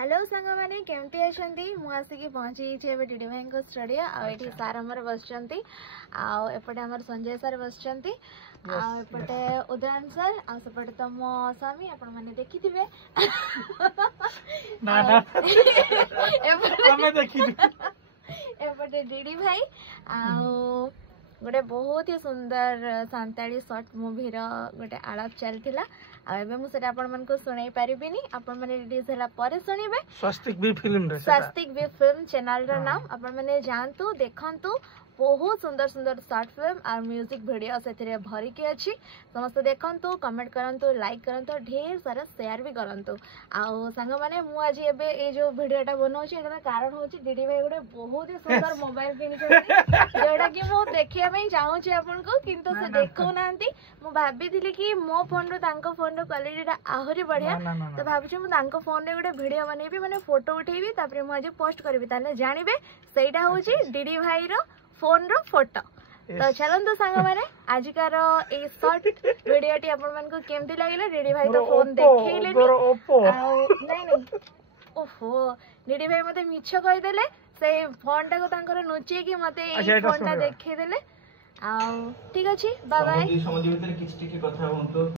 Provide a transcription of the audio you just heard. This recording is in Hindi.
हेलो सांग मैंने केमती अच्छा मुझे पहुँची डीडी भाई स्टूडियो आठ सार आमर बस आउटे आम संजय सर बस आउटे उदयन सर आसपटे तो मो स्वामी आपण मैंने देखी एपटे डीडी भाई गोटे बहुत ही सुंदर सांताली शॉर्ट मूवी गोटे आलाप चलता मुझे आपण शुणाई पारिनी आपण मैंने रिलीज होला पर शुणिबे स्वस्तिक भी फिल्म चैनल रो नाम आपण मैंने जानतु देखंतु बहुत सुंदर सुंदर शॉर्ट फिल्म और म्यूजिक वीडियो से भरिकी अच्छी समस्त देखंतु कमेंट करंतु लाइक करंतु ढेर सारा शेयर भी करंतु आउ सांग माने मु आज एबे ए जो वीडियोटा बनाउछि एकर कारण होछि डीडी भाई गोटे बहुत ही सुंदर मोबाइल किनिछथि जोडा कि मु देखिया पई चाहूछि आपन को किंतु से देखौ नांती मु भाबिथिली कि मो फोन रो तांको फोन रो क्वालिटीटा आहुरी बढ़िया तो भाबुछि मु तांको फोन रे गोटे वीडियो बनेबी माने फोटो उठेबी तापर मु आज पोस्ट करबी ताने जानिबे सेटा होछि डीडी भाई रो फोन रो फोटो तो चलते सांग मैंने आजिकार ए शॉर्ट वीडियोटी आपण मन को केमती लागले डीडी भाई तो फोन देखैले नहीं ओहो डीडी भाई मते मिछ कहि देले से फोन टा को तांकर नुचे कि मते ए फोन टा देखै देले आ ठीक अछि बाय बाय